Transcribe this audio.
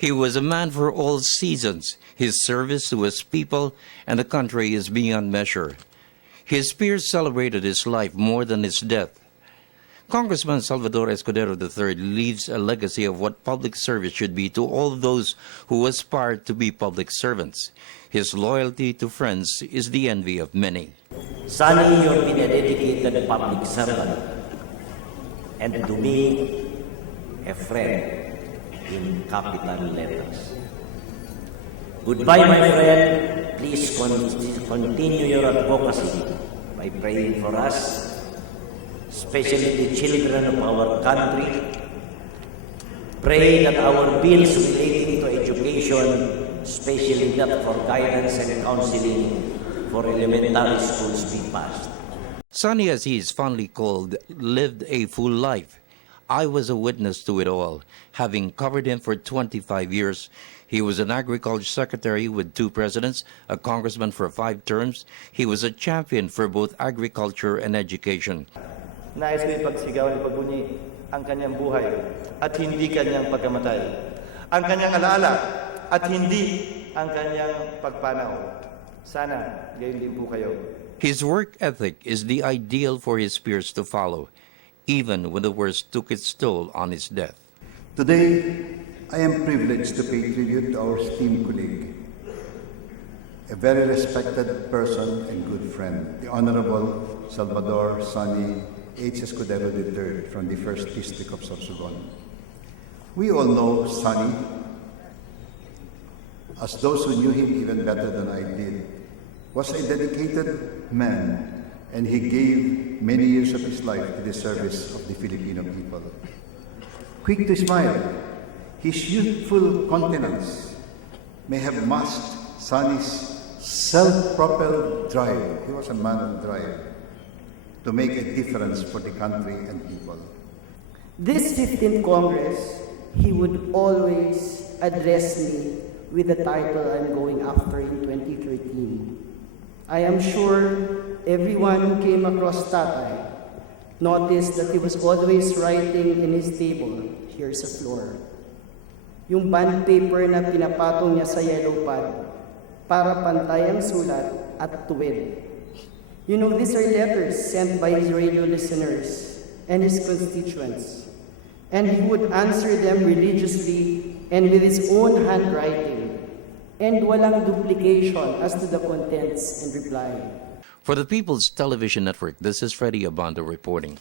He was a man for all seasons. His service to his people and the country is beyond measure. His peers celebrated his life more than his death. Congressman Salvador Escudero III leaves a legacy of what public service should be to all those who aspire to be public servants. His loyalty to friends is the envy of many. Sonny, you've been a dedicated public servant, and to me, a friend in capital letters. Goodbye, my friend. Please continue your advocacy by praying for us, especially the children of our country. Pray that our bills relating to education, especially that for guidance and counseling for elementary schools, be passed. Sonny, as he is fondly called, lived a full life. I was a witness to it all, having covered him for 25 years. He was an agriculture secretary with 2 presidents, a congressman for 5 terms. He was a champion for both agriculture and education. Nais ko ipagsigaw ni Pagbunyi ang kanyang buhay at hindi kanyang pagkamatay, ang kanyang alaala at hindi ang kanyang pagpanaw. Sana gayon din po kayo. His work ethic is the ideal for his peers to follow, even when the worst took its toll on his death. Today, I am privileged to pay tribute to our esteemed colleague, a very respected person and good friend, the Honorable Salvador Sonny H. Escudero III from the 1st District of Sorsogon. We all know Sonny, as those who knew him even better than I did, was a dedicated man, and he gave many years of his life to the service of the Filipino people. Quick to smile, his youthful countenance may have masked Sonny's self-propelled drive. He was a man of drive to make a difference for the country and people. This 15th Congress, he would always address me with the title I'm going after in 2013. I am sure everyone who came across Tatay noticed that he was always writing in his table, here's a floor. Yung bond paper na pinapatong niya sa yellow pad para pantay ang sulat at tuwid. You know, these are letters sent by his radio listeners and his constituents. And he would answer them religiously and with his own handwriting. And walang duplication as to the contents and reply. For the People's Television Network, this is Freddie Abando reporting.